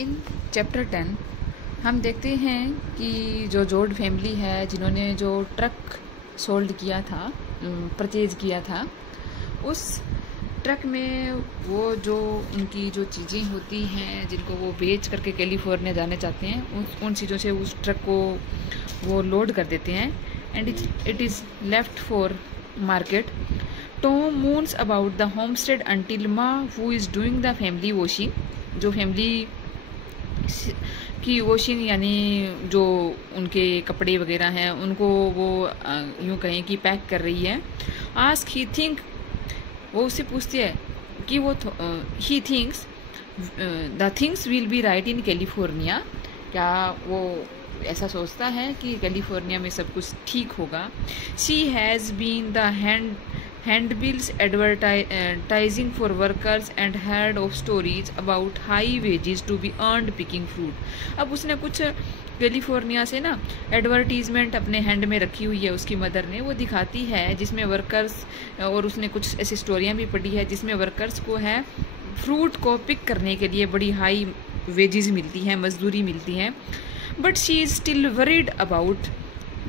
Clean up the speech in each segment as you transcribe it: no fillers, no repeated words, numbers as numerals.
In chapter 10 हम देखते हैं कि जो जोड फैमिली है जिन्होंने जो ट्रक सोल्ड किया था, परचेज किया था, उस ट्रक में वो जो उनकी जो चीज़ें होती हैं जिनको वो बेच करके कैलिफोर्निया जाने चाहते हैं, उन चीज़ों से उस ट्रक को वो लोड कर देते हैं and it is left for market. Tom moons about the homestead until Ma who is doing the family washing. जो फैमिली की वॉशिंग यानी जो उनके कपड़े वगैरह हैं उनको वो यूँ कहें कि पैक कर रही है. आस्क ही थिंक, वो उससे पूछती है कि वो he thinks the things will be right in California. क्या वो ऐसा सोचता है कि कैलिफोर्निया में सब कुछ ठीक होगा. She has been the handbills advertising for workers and heard of stories about high wages to be earned picking fruit. अब उसने कुछ कैलिफोर्निया से ना एडवर्टीजमेंट अपने हैंड में रखी हुई है उसकी मदर ने, वो दिखाती है जिसमें वर्कर्स, और उसने कुछ ऐसी स्टोरियाँ भी पढ़ी है जिसमें वर्कर्स को है फ्रूट को पिक करने के लिए बड़ी हाई वेजेस मिलती हैं, मजदूरी मिलती है. But she is still worried about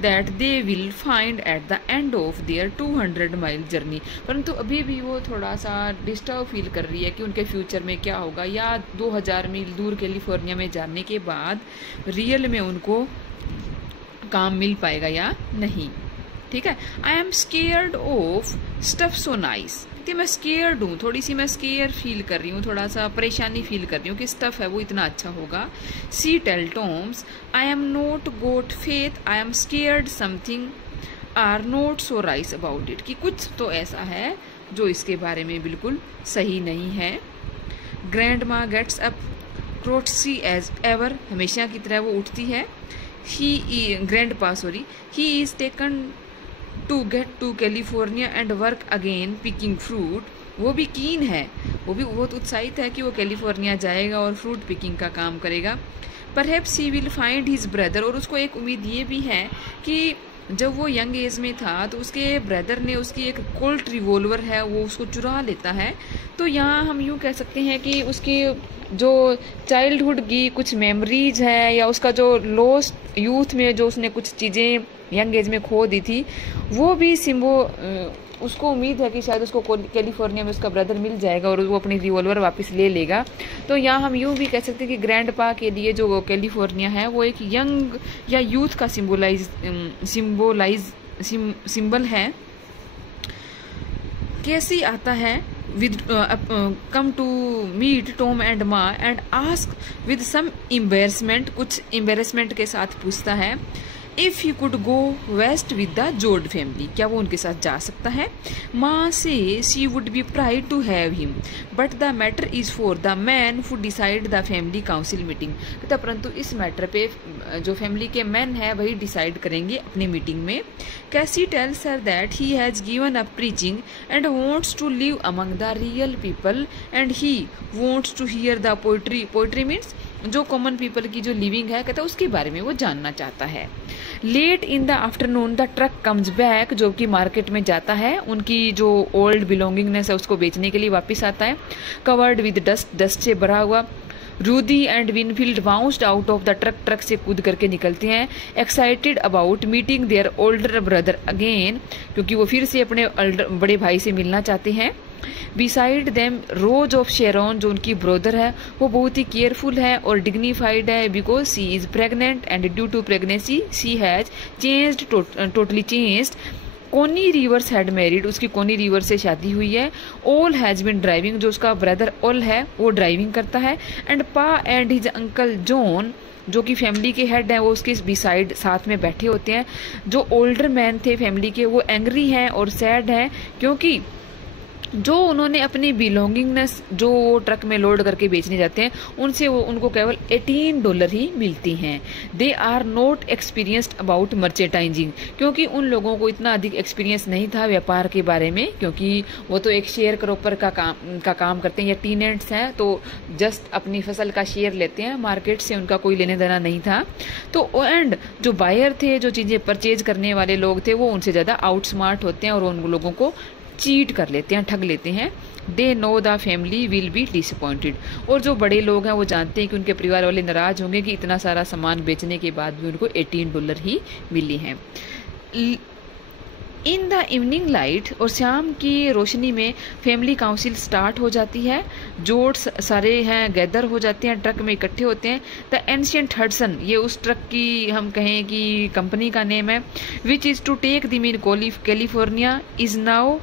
that they will find at the end of their 200-mile journey. परंतु अभी भी वो थोड़ा सा डिस्टर्ब फील कर रही है कि उनके फ्यूचर में क्या होगा, या 2000 मील दूर कैलिफोर्निया में जाने के बाद रियल में उनको काम मिल पाएगा या नहीं. ठीक है. आई am scared of stuff so nice. कि मैं स्केयर्ड हूँ, थोड़ी सी मैं स्केयर फील कर रही हूँ, थोड़ा सा परेशानी फील कर रही हूँ कि स्टफ है वो इतना अच्छा होगा. She tell Tom's I am not got faith, I am scared something are not so rice about it. कि कुछ तो ऐसा है जो इसके बारे में बिल्कुल सही नहीं है. Grandma gets up crotchety as ever. हमेशा की तरह वो उठती है. Grandpa he is taken to get to California and work again picking fruit. वो भी कीन है, वो भी बहुत उत्साहित है कि वो कैलिफोर्निया जाएगा और फ्रूट पिकिंग का काम करेगा. Perhaps he will find his brother. और उसको एक उम्मीद ये भी है कि जब वो यंग एज में था तो उसके ब्रदर ने उसकी एक कोल्ट रिवॉल्वर है वो उसको चुरा लेता है. तो यहाँ हम यूँ कह सकते हैं कि उसकी जो चाइल्डहुड की कुछ मेमोरीज है या उसका जो लॉस्ट यूथ में जो उसने कुछ चीज़ें यंग एज में खो दी थी, वो भी उसको उम्मीद है कि शायद उसको कैलिफोर्निया में उसका ब्रदर मिल जाएगा और वो अपनी रिवॉल्वर वापस ले लेगा. तो यहाँ हम यूँ भी कह सकते हैं कि ग्रैंड पा के लिए जो कैलिफोर्निया है वो एक यंग या यूथ का सिंबल है. कैसी आता है with come to meet Tom and Ma and ask with some embarrassment, कुछ embarrassment के साथ पूछता है if he could go west with the Jord family. क्या वो उनके साथ जा सकता है. माँ से she would be proud to have him but the matter is for the man who decide the family council meeting. परंतु इस मैटर पे जो फैमिली के मैन है वही डिसाइड करेंगे अपनी मीटिंग में. कैसी tales her that he has given up preaching and wants to live among the real people and he wants to hear the poetry. poetry means जो कॉमन पीपल की जो लिविंग है, कहता है उसके बारे में वो जानना चाहता है. Late in the afternoon the truck comes back. जो कि मार्केट में जाता है, उनकी जो ओल्ड बिलोंगिंगनेस है उसको बेचने के लिए वापस आता है. कवर्ड विद डस्ट से भरा हुआ. Ruthie and Winfield bounced out of the truck से कूद करके निकलते हैं. Excited about meeting their older brother again. क्योंकि वो फिर से अपने बड़े भाई से मिलना चाहते हैं. Beside them Rose of Sharon, जो उनकी ब्रदर है वो बहुत ही केयरफुल है और डिग्निफाइड है because she is pregnant and due to pregnancy she has changed, totally changed. Connie Rivers had married, उसकी कोनी रिवर से शादी हुई है. ऑल हैज बिन ड्राइविंग, जो उसका ब्रदर ऑल है वो ड्राइविंग करता है. एंड पा एंड हिज अंकल जॉन, जो कि फैमिली के हेड हैं, वो उसके बिसाइड साथ में बैठे होते हैं. जो ओल्डर मैन थे फैमिली के वो एंग्री हैं और सैड हैं क्योंकि जो उन्होंने अपनी बिलोंगिंगनेस जो वो ट्रक में लोड करके बेचने जाते हैं उनसे वो उनको केवल $18 ही मिलती हैं. They are not experienced about merchandising, क्योंकि उन लोगों को इतना अधिक एक्सपीरियंस नहीं था व्यापार के बारे में, क्योंकि वो तो एक शेयर क्रॉपर का काम करते हैं या टीनेंट्स हैं, तो जस्ट अपनी फसल का शेयर लेते हैं, मार्केट से उनका कोई लेने देना नहीं था. तो एंड जो बायर थे, जो चीज़ें परचेज करने वाले लोग थे, वो उनसे ज़्यादा आउटस्मार्ट होते हैं और उन लोगों को चीट कर लेते हैं, ठग लेते हैं. They know the family will be disappointed. और जो बड़े लोग हैं वो जानते हैं कि उनके परिवार वाले नाराज होंगे कि इतना सारा सामान बेचने के बाद भी उनको $18 ही मिली हैं। इन द इवनिंग लाइट, और शाम की रोशनी में फैमिली काउंसिल स्टार्ट हो जाती है। जोड़ सारे हैं गैदर हो जाते हैं, ट्रक में इकट्ठे होते हैं। द एंशियंट हडसन, ये उस ट्रक की हम कहें कि कंपनी का नेम है, which is to take the mean California is now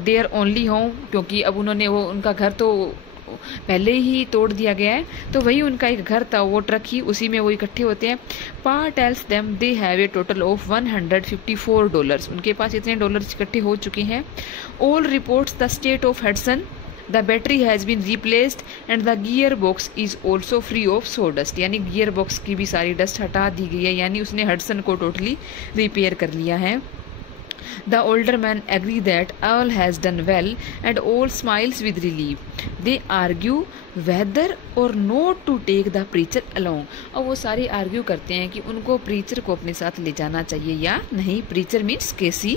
their only home, क्योंकि अब उन्होंने वो उनका घर तो पहले ही तोड़ दिया गया है, तो वही उनका एक घर था, वो ट्रक ही, उसी में वो इकट्ठे होते हैं। Pa tells them they have a total of $154, उनके पास इतने डॉलर इकट्ठे हो चुके हैं। Al reports the state of Hudson, the battery has been replaced and the gear box is also free of sawdust, यानी गियर बॉक्स की भी सारी डस्ट हटा दी गई है, यानी उसने हडसन को टोटली रिपेयर कर लिया है। The older men agree that all has done well and all smiles with relief. They argue whether or not to take the preacher along. और वो सारे आर्ग्यू करते हैं कि उनको प्रीचर को अपने साथ ले जाना चाहिए या नहीं। प्रीचर मीन्स केसी।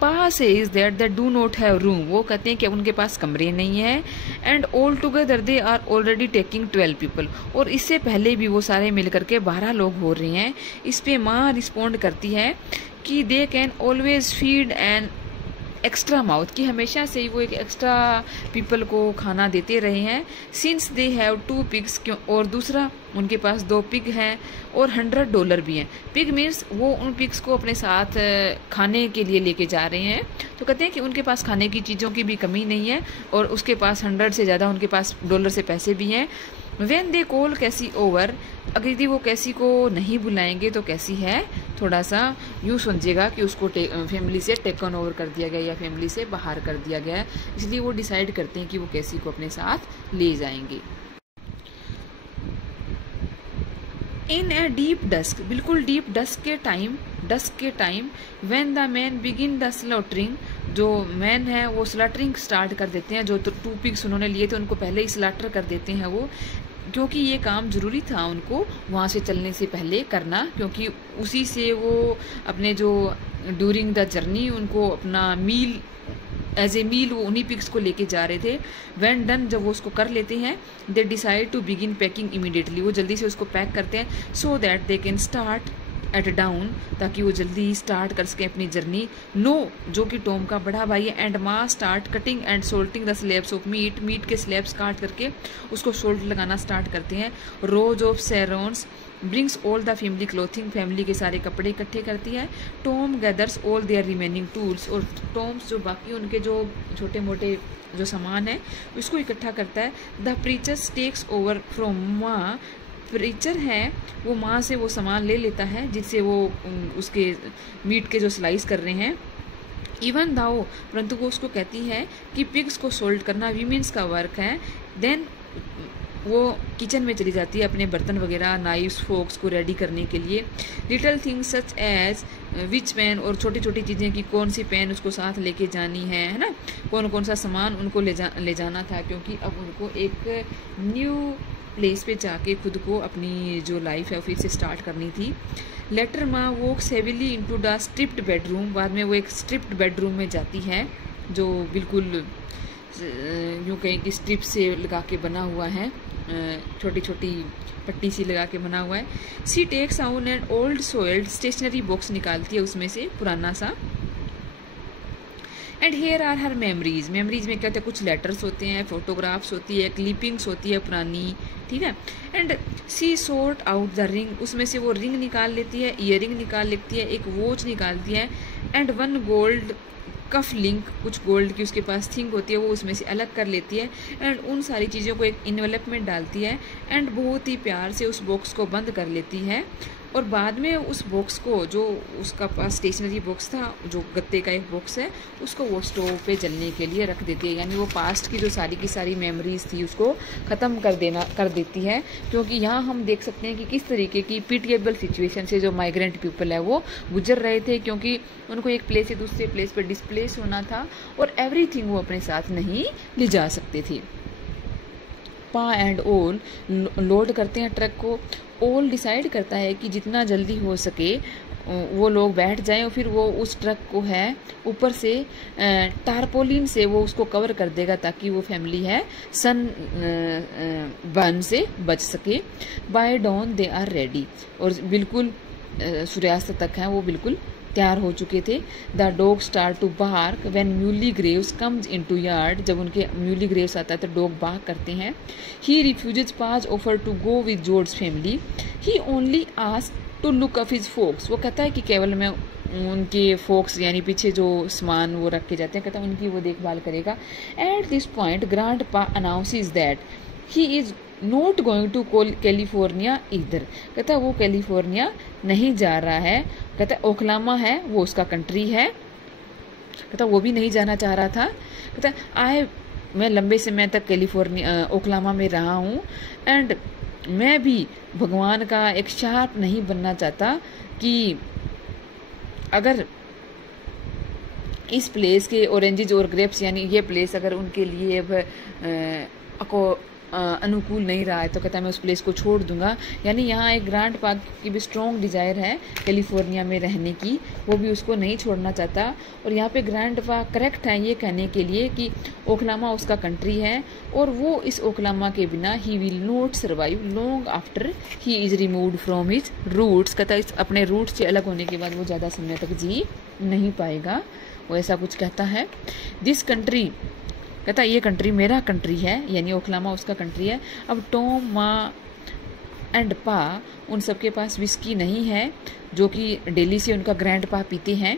पा says that they do not have room, वो कहते हैं कि उनके पास कमरे नहीं है। And all together they are already taking 12 people, और इससे पहले भी वो सारे मिलकर के 12 लोग हो रहे हैं। इस पे माँ रिस्पॉन्ड करती है कि they can always feed an extra mouth, कि हमेशा से ही वो एक एक्स्ट्रा पीपल को खाना देते रहे हैं। सिंस दे हैव 2 पिग्स, क्यों, और दूसरा उनके पास 2 पिग हैं और $100 भी हैं। पिग मीन्स वो उन पिग्स को अपने साथ खाने के लिए लेके जा रहे हैं, तो कहते हैं कि उनके पास खाने की चीज़ों की भी कमी नहीं है और उसके पास 100 से ज़्यादा उनके पास डॉलर से पैसे भी हैं। When they call कैसी ओवर, अगर यदि वो कैसी को नहीं बुलाएंगे तो कैसी है थोड़ा सा यूँ समझिएगा कि उसको फैमिली से टेकन ओवर कर दिया गया या फैमिली से बाहर कर दिया गया है, इसलिए वो डिसाइड करते हैं कि वो कैसी को अपने साथ ले जाएंगे। इन ए डीप डस्क, बिल्कुल डीप डस्क के time when the man begin the slaughtering, जो मैन है वो स्लॉटरिंग स्टार्ट कर देते हैं। जो 2 पिग्स उन्होंने लिए थे उनको पहले ही स्लॉटर कर देते हैं वो, क्योंकि ये काम ज़रूरी था उनको वहाँ से चलने से पहले करना, क्योंकि उसी से वो अपने जो ड्यूरिंग द जर्नी उनको अपना मील एज ए मील वो उन्हीं पिग्स को लेके जा रहे थे। व्हेन डन, जब वो उसको कर लेते हैं, they decide to begin packing immediately, वो जल्दी से उसको पैक करते हैं, so that they can start at dawn, ताकि वो जल्दी स्टार्ट कर सकें अपनी जर्नी। नो, जो कि टॉम का बड़ा भाई है, and Ma start cutting and salting the slabs of meat के स्लैब्स काट करके उसको सोल्ट लगाना स्टार्ट करते हैं। Rose of Sharon's brings all the family clothing, family के सारे कपड़े इकट्ठे करती है। Tom gathers all their remaining tools, और टॉम्स जो बाकी उनके जो छोटे मोटे जो सामान है उसको इकट्ठा करता है। The preachers takes over from Ma, preacher है वो माँ से वो सामान ले लेता है जिससे वो उसके मीट के जो स्लाइस कर रहे हैं। इवन दाओ, परंतु वो उसको कहती है कि पिग्स को सोल्ट करना वीमेंस का वर्क है। देन वो किचन में चली जाती है अपने बर्तन वगैरह नाइफ्स फोक्स को रेडी करने के लिए। लिटिल थिंग्स सच एज विच पेन, और छोटी छोटी चीज़ें कि कौन सी पेन उसको साथ लेके जानी है ना, कौन कौन सा सामान उनको ले जाना था, क्योंकि अब उनको एक न्यू प्लेस पे जाके खुद को अपनी जो लाइफ है फिर से स्टार्ट करनी थी। Later Ma walks heavily into the stripped bedroom, बाद में वो एक स्ट्रिप्ड बेडरूम में जाती है जो बिल्कुल यूँ कहें कि स्ट्रिप से लगा के बना हुआ है, छोटी छोटी पट्टी सी लगा के बना हुआ है। She takes out and old soiled stationery box निकालती है उसमें से पुराना सा। And here are her memories, memories में क्या होता है, कुछ लेटर्स होते हैं, फोटोग्राफ्स होती है, क्लिपिंग्स होती है पुरानी, ठीक है। And she sort out the ring, उसमें से वो रिंग निकाल लेती है, ईयरिंग निकाल लेती है, एक वॉच निकालती है। एंड 1 गोल्ड कफ लिंक, कुछ गोल्ड की उसके पास थिंग होती है वो उसमें से अलग कर लेती है। एंड उन सारी चीज़ों को एक इन्वेलप में डालती है एंड बहुत ही प्यार से उस बॉक्स को बंद कर लेती है। और बाद में उस बॉक्स को, जो उसका पास स्टेशनरी बॉक्स था, जो गत्ते का एक बॉक्स है, उसको वो स्टोव पे जलने के लिए रख देती है, यानी वो पास्ट की जो सारी की सारी मेमोरीज थी उसको ख़त्म कर देती है। क्योंकि यहाँ हम देख सकते हैं कि किस तरीके की पिटिएबल सिचुएशन से जो माइग्रेंट पीपल है वो गुजर रहे थे, क्योंकि उनको एक प्लेस से दूसरे प्लेस पर डिस्प्लेस होना था और एवरीथिंग वो अपने साथ नहीं ले जा सकते थे। पा एंड ओल लोड करते हैं ट्रक को। ओल डिसाइड करता है कि जितना जल्दी हो सके वो लोग बैठ जाएं और फिर वो उस ट्रक को है ऊपर से टारपोलिन से वो उसको कवर कर देगा ताकि वो फैमिली है सन बर्न से बच सके। By dawn they are ready, और बिल्कुल सूर्यास्त तक है वो बिल्कुल तैयार हो चुके थे। The dog start to bark when Muley Graves comes into yard, जब उनके म्यूली ग्रेव्स आता है तो डॉग बार्क करते हैं। He refuses Pa's offer to go with George family, he only ask to look up his folks, वो कहता है कि केवल मैं उनके फोक्स यानी पीछे जो सामान वो रख के जाते हैं, कहता है उनकी वो देखभाल करेगा। At this point grandpa announces that he is not going to California इधर, कहता है वो कैलिफोर्निया नहीं जा रहा है, कहता है ओक्लामा है वो उसका कंट्री है, कहता वो भी नहीं जाना चाह रहा था। कहता मैं लंबे समय तक कैलिफोर्निया ओक्लामा में रहा हूँ एंड मैं भी भगवान का एक शार्प नहीं बनना चाहता कि अगर इस प्लेस के ऑरेंजेस और ग्रेप्स यानी ये प्लेस अगर उनके लिए अनुकूल नहीं रहा है तो कहता है मैं उस प्लेस को छोड़ दूंगा। यानी यहाँ एक ग्रैंड पा की भी स्ट्रॉन्ग डिजायर है कैलिफोर्निया में रहने की, वो भी उसको नहीं छोड़ना चाहता। और यहाँ पे ग्रैंड पा करेक्ट है ये कहने के लिए कि ओक्लामा उसका कंट्री है और वो इस ओक्लामा के बिना he will not survive long after he is removed from his roots, कहता है अपने रूट्स से अलग होने के बाद वो ज़्यादा समय तक जी नहीं पाएगा, वो ऐसा कुछ कहता है। दिस कंट्री, कहता ये कंट्री मेरा कंट्री है, यानी ओक्लामा उसका कंट्री है। अब टॉम, माँ एंड पा उन सबके पास विस्की नहीं है जो कि डेली से उनका ग्रैंड पा पीते हैं।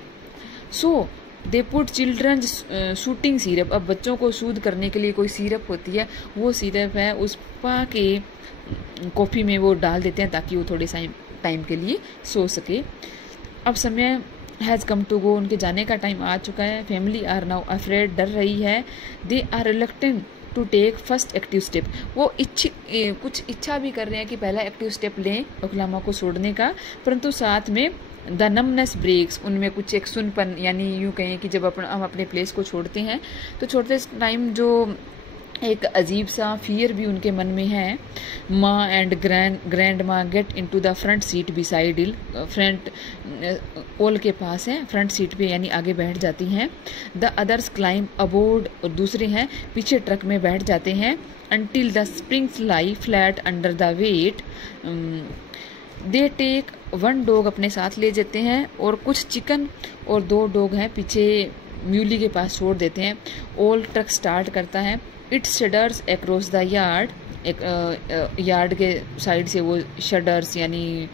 So they put children shooting syrup, अब बच्चों को सूद करने के लिए कोई सिरप होती है, वो सिरप है उस पा के कॉफ़ी में वो डाल देते हैं ताकि वो थोड़े सा टाइम के लिए सो सके। अब समय हैज़ कम टू गो, उनके जाने का टाइम आ चुका है। फैमिली आर नाउ अफ्रेड, डर रही है। They are reluctant to take first active step, वो कुछ इच्छा भी कर रहे हैं कि पहला एक्टिव स्टेप लें ओक्लामा को छोड़ने का, परंतु साथ में द नमनेस ब्रेक्स, उनमें कुछ एक सुनपन, यानी यूँ कहें कि जब हम अपने प्लेस को छोड़ते हैं तो छोड़ते टाइम जो एक अजीब सा फियर भी उनके मन में है। Ma and granma get into the front seat beside Al, front Al के पास है, फ्रंट सीट पे यानी आगे बैठ जाती हैं। द अदर्स क्लाइंब अबोर्ड, और दूसरे हैं पीछे ट्रक में बैठ जाते हैं। Until the springs lie flat under the weight, they take one dog अपने साथ ले जाते हैं और कुछ चिकन और 2 डॉग हैं पीछे म्यूली के पास छोड़ देते हैं। ओल ट्रक स्टार्ट करता है। It shudders across the yard, एक यार्ड के साइड से वो शडर्स यानी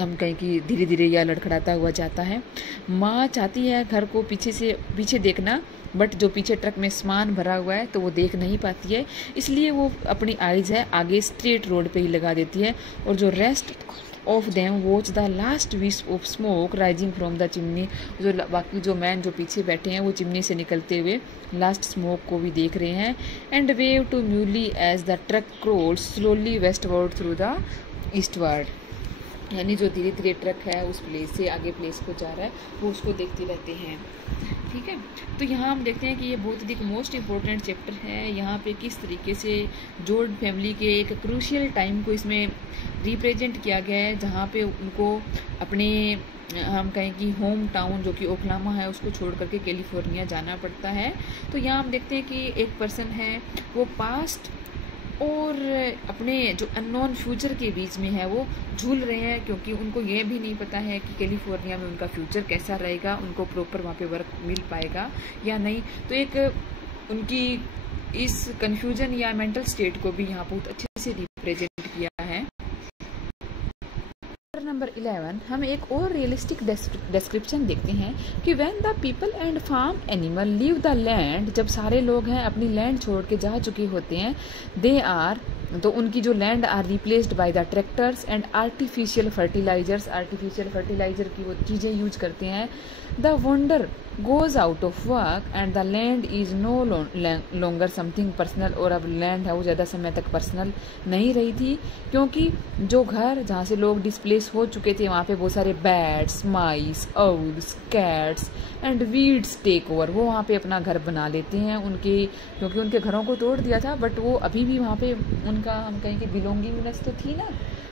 हम कहें कि धीरे धीरे या लड़खड़ाता हुआ जाता है। माँ चाहती है घर को पीछे देखना, बट जो पीछे ट्रक में सामान भरा हुआ है तो वो देख नहीं पाती है, इसलिए वो अपनी आइज़ है आगे स्ट्रेट रोड पे ही लगा देती है। और जो rest of them watch the last wisp of smoke rising from the chimney, जो बाकी जो मैन जो पीछे बैठे हैं वो चिमनी से निकलते हुए लास्ट स्मोक को भी देख रहे हैं। And wave to Muley as the truck crawls slowly westward through the eastward, यानी जो धीरे धीरे ट्रक है उस प्लेस से आगे प्लेस को जा रहा है वो उसको देखते रहते हैं। ठीक है, तो यहाँ हम देखते हैं कि ये बहुत अधिक मोस्ट इम्पोर्टेंट चैप्टर है। यहाँ पे किस तरीके से जॉर्ज फैमिली के एक क्रूशियल टाइम को इसमें रिप्रेजेंट किया गया है, जहाँ पे उनको अपने हम कहें कि होम टाउन जो कि ओक्लामा है उसको छोड़ करके कैलिफोर्निया जाना पड़ता है। तो यहाँ हम देखते हैं कि एक पर्सन है वो पास्ट और अपने जो अननोन फ्यूचर के बीच में है वो झूल रहे हैं, क्योंकि उनको ये भी नहीं पता है कि कैलिफोर्निया में उनका फ्यूचर कैसा रहेगा, उनको प्रॉपर वहाँ पे वर्क मिल पाएगा या नहीं। तो एक उनकी इस कन्फ्यूजन या मेंटल स्टेट को भी यहाँ बहुत अच्छे से रिप्रेजेंट किया है। नंबर 11 हम एक और रियलिस्टिक डिस्क्रिप्शन देखते हैं कि when the people and farm animal leave the land, जब सारे लोग हैं अपनी लैंड छोड़ के जा चुके होते हैं, दे आर, तो उनकी जो land are replaced by the tractors and artificial fertilisers, artificial fertiliser की वो चीज़ें यूज करते हैं। The wonder goes out of work and the land is no longer something personal, और अब लैंड है वो ज़्यादा समय तक पर्सनल नहीं रही थी, क्योंकि जो घर जहाँ से लोग डिस्प्लेस हो चुके थे वहाँ पे बहुत सारे bats, mice, owls, cats and weeds take over, वो वहाँ पे अपना घर बना लेते हैं उनके, क्योंकि उनके घरों को तोड़ दिया था बट वो अभी भी वहाँ पे उनका हम कहें कि बिलोंगिंगनेस तो थी ना,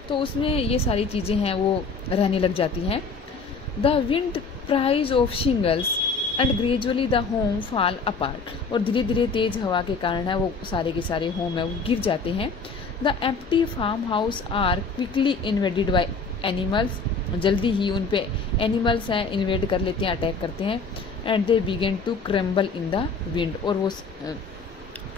तो उसमें ये सारी चीज़ें हैं वो रहने लग जाती हैं। The wind prise off shingles and gradually the home fall apart, और धीरे धीरे तेज हवा के कारण है वो सारे के सारे होम है वो गिर जाते हैं। The empty farm house are quickly invaded by animals, जल्दी ही उन पे एनिमल्स हैं इन्वेड कर लेते हैं, अटैक करते हैं। And they begin to crumble in the wind, और वो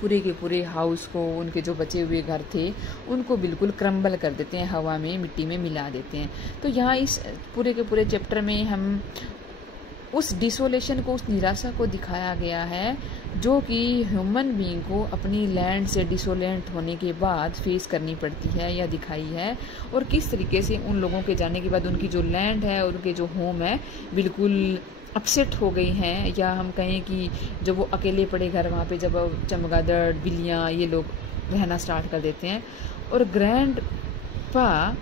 पूरे के पूरे हाउस को, उनके जो बचे हुए घर थे उनको बिल्कुल क्रम्बल कर देते हैं, हवा में मिट्टी में मिला देते हैं। तो यहाँ इस पूरे के पूरे चैप्टर में हम उस डिसोलेशन को, उस निराशा को दिखाया गया है जो कि ह्यूमन बीइंग को अपनी लैंड से डिसोलेट होने के बाद फेस करनी पड़ती है या दिखाई है, और किस तरीके से उन लोगों के जाने के बाद उनकी जो लैंड है, उनके जो होम है बिल्कुल अपसेट हो गई हैं, या हम कहें कि जो वो अकेले पड़े घर वहाँ पे जब चमगादड़, बिल्लियाँ ये लोग रहना स्टार्ट कर देते हैं। और grandpa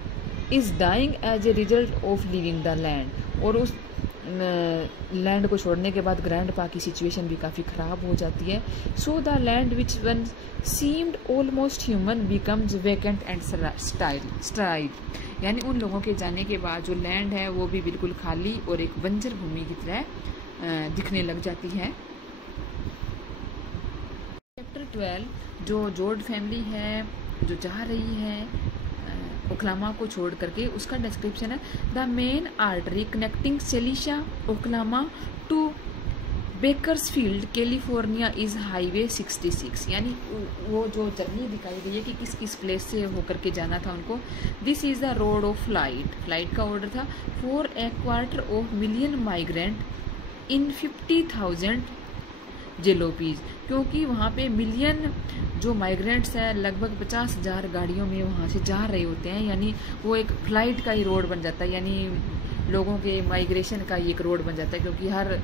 is dying as a result of living the land, और उस लैंड को छोड़ने के बाद ग्रैंड पा की सिचुएशन भी काफ़ी ख़राब हो जाती है। So the land which one seemed almost human becomes vacant and style, यानी उन लोगों के जाने के बाद जो लैंड है वो भी बिल्कुल खाली और एक बंजर भूमि की तरह दिखने लग जाती है। चैप्टर 12 जो जोर्ड फैमिली है जो जा रही है ओक्लामा को छोड़ करके, उसका डिस्क्रिप्शन है the main artery connecting Sallisaw Oklahoma to Bakersfield California is highway 66, यानी वो जो जर्नी दिखाई गई है कि किस किस प्लेस से होकर के जाना था उनको। This is the road of flight का ऑर्डर था फॉर ए $250,000 माइग्रेंट इन 50,000 जेलोपीज, क्योंकि वहाँ पे मिलियन जो माइग्रेंट्स हैं लगभग 50,000 गाड़ियों में वहाँ से जा रहे होते हैं, यानी वो एक फ्लाइट का ही रोड बन जाता है, यानी लोगों के माइग्रेशन का ही एक रोड बन जाता है, क्योंकि हर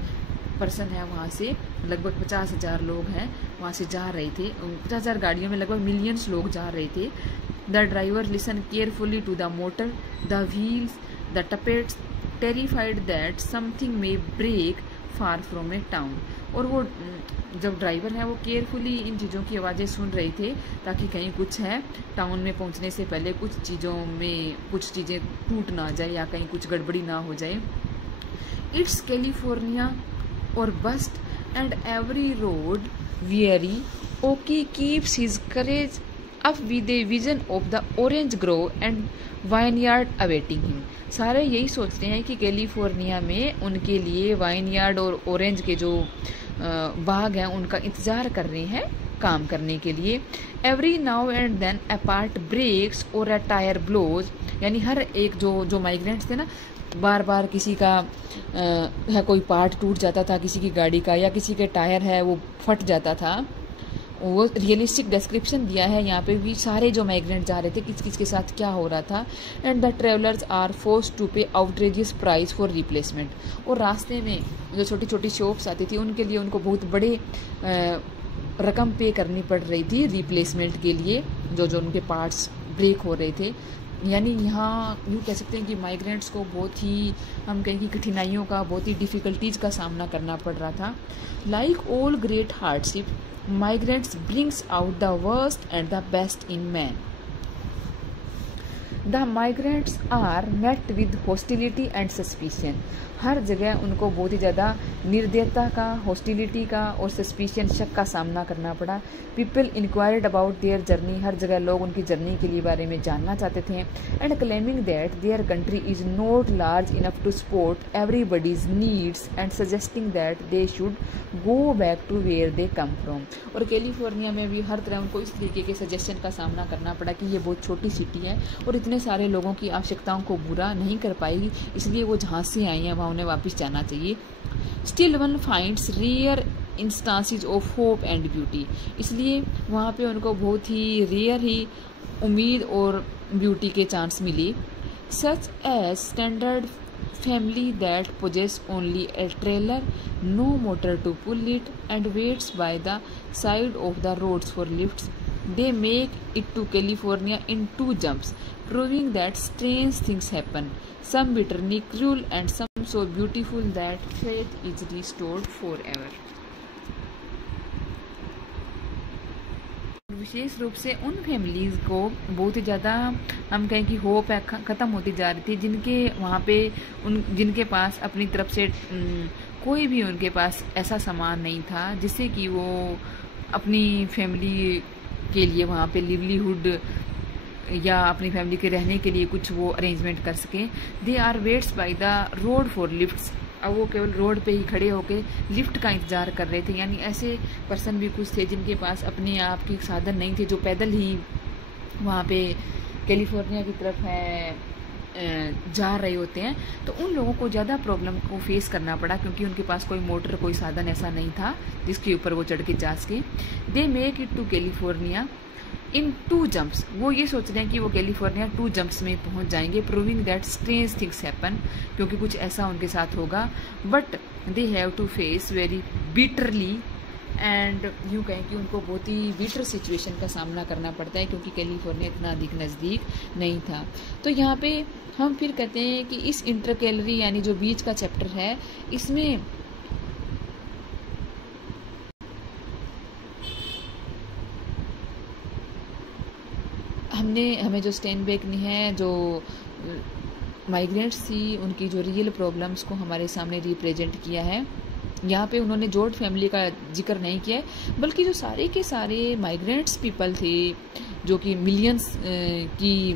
पर्सन है वहाँ से लगभग 50,000 लोग हैं वहाँ से जा रहे थे, 50,000 गाड़ियों में लगभग मिलियंस लोग जा रहे थे। The driver listen carefully to the motor, the wheels, the tappets, terrified that something may break far from a town, और वो जब ड्राइवर है वो केयरफुली इन चीज़ों की आवाज़ें सुन रहे थे ताकि कहीं कुछ है टाउन में पहुंचने से पहले कुछ चीज़ों में कुछ चीज़ें टूट ना जाए या कहीं कुछ गड़बड़ी ना हो जाए। इट्स कैलिफोर्निया और bast and every road weary Oki keeps his courage up with a vision of the orange Grove and vineyard awaiting him. सारे यही सोचते हैं कि कैलिफोर्निया में उनके लिए वाइनयार्ड और ऑरेंज के जो बाग हैं उनका इंतज़ार कर रहे हैं काम करने के लिए। Every now and then a part breaks or a tyre blows, यानी हर एक जो माइग्रेंट्स थे ना, बार बार किसी का है कोई पार्ट टूट जाता था किसी की गाड़ी का, या किसी के टायर है वो फट जाता था। वो रियलिस्टिक डिस्क्रिप्शन दिया है यहाँ पे भी, सारे जो माइग्रेंट जा रहे थे किस किस के साथ क्या हो रहा था। And the travellers are forced to pay outrageous price for replacement, और रास्ते में जो छोटी छोटी शॉप्स आती थी उनके लिए उनको बहुत बड़े रकम पे करनी पड़ रही थी रिप्लेसमेंट के लिए, जो उनके पार्ट्स ब्रेक हो रहे थे। यानी यहाँ यूँ कह सकते हैं कि माइग्रेंट्स को बहुत ही हम कहें कि कठिनाइयों का, बहुत ही डिफ़िकल्टीज़ का सामना करना पड़ रहा था। Like all great hardship migrants brings out the worst and the best in man. The migrants are met with hostility and suspicion. हर जगह उनको बहुत ही ज़्यादा निर्दयता का, हॉस्टिलिटी का और सस्पिशियन, शक का सामना करना पड़ा। People inquired about their journey, हर जगह लोग उनकी जर्नी के लिए बारे में जानना चाहते थे। And claiming that their country is not large enough to support everybody's needs and suggesting that they should go back to where they come from. और कैलिफोर्निया में भी हर तरह उनको इस तरीके के सजेशन का सामना करना पड़ा कि ये बहुत छोटी सिटी है और इतने सारे लोगों की आवश्यकताओं को पूरा नहीं कर पाएगी, इसलिए वो जहाँ से आई हैं वहाँ उन्हें वापस जाना चाहिए। Still one finds rare instances of hope and beauty, इसलिए वहाँ पे उनको बहुत ही रेयर ही उम्मीद और ब्यूटी के चांस मिले। Such as standard family that possess only a trailer, no motor to pull it, and waits by the side of the roads for lifts. They make it to California in 2 jumps, proving that strange things happen, some bitterly cruel and some so beautiful that faith is restored forever. विशेष रूप से उन families को बहुत ही ज़्यादा हम कहें कि hope है ख़त्म होती जा रही थी, जिनके वहाँ पे जिनके पास अपनी तरफ से कोई भी उनके पास ऐसा सामान नहीं था जिससे कि वो अपनी फैमिली के लिए वहाँ पे लिवलीहुड या अपनी फैमिली के रहने के लिए कुछ वो अरेंजमेंट कर सकें। They are waits by the road for lifts. अब वो केवल रोड पे ही खड़े होके लिफ्ट का इंतज़ार कर रहे थे। यानी ऐसे पर्सन भी कुछ थे जिनके पास अपने आप के साधन नहीं थे, जो पैदल ही वहाँ पे कैलिफोर्निया की तरफ जा रहे होते हैं। तो उन लोगों को ज़्यादा प्रॉब्लम को फेस करना पड़ा, क्योंकि उनके पास कोई मोटर, कोई साधन ऐसा नहीं था जिसके ऊपर वो चढ़ के जा सके। They make it to California in 2 jumps. वो ये सोच रहे हैं कि वो कैलिफोर्निया 2 जंप्स में पहुंच जाएंगे, proving that strange things happen, क्योंकि कुछ ऐसा उनके साथ होगा। But they have to face very bitterly and यूँ कहें कि उनको बहुत ही बिटर सिचुएशन का सामना करना पड़ता है, क्योंकि कैलिफोर्निया इतना अधिक नज़दीक नहीं था। तो यहाँ पे हम फिर कहते हैं कि इस इंटरकैलरी यानी जो बीच का चैप्टर है, इसमें हमें जो स्टेनबेक ने है, जो माइग्रेंट्स थी, उनकी जो रियल प्रॉब्लम्स को हमारे सामने रिप्रेजेंट किया है। यहाँ पे उन्होंने जॉर्ज फैमिली का जिक्र नहीं किया है, बल्कि जो सारे के सारे माइग्रेंट्स पीपल थे, जो कि मिलियंस की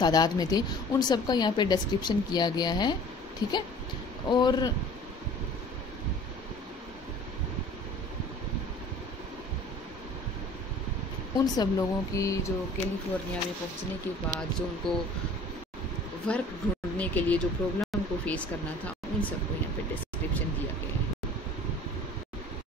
तादाद में थे, उन सब का यहाँ पे डिस्क्रिप्शन किया गया है। ठीक है, और उन सब लोगों की जो कैलिफोर्निया में पहुंचने के बाद जो उनको वर्क ढूंढने के लिए जो प्रॉब्लम को फेस करना था, उन सबको यहाँ पे डिस्क्रिप्शन दिया गया है।